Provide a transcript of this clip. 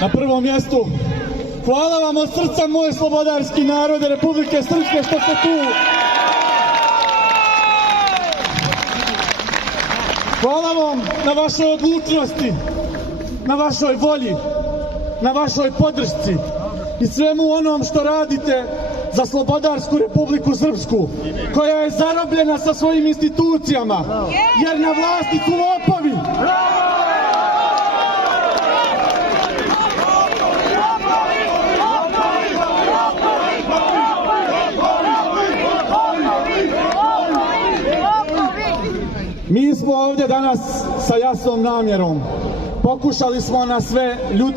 Na prvom mjestu, hvala vam od srca moj slobodarski narode Republike Srpske što ste tu. Hvala vam na vašoj odlučnosti, na vašoj volji, na vašoj podršci i svemu onom što radite za slobodarsku Republiku Srpsku, koja je zarobljena sa svojim institucijama, jer na vlasti su lopovi. Mi smo ovdje danas sa jasnom namjerom. Pokušali smo na sve ljudske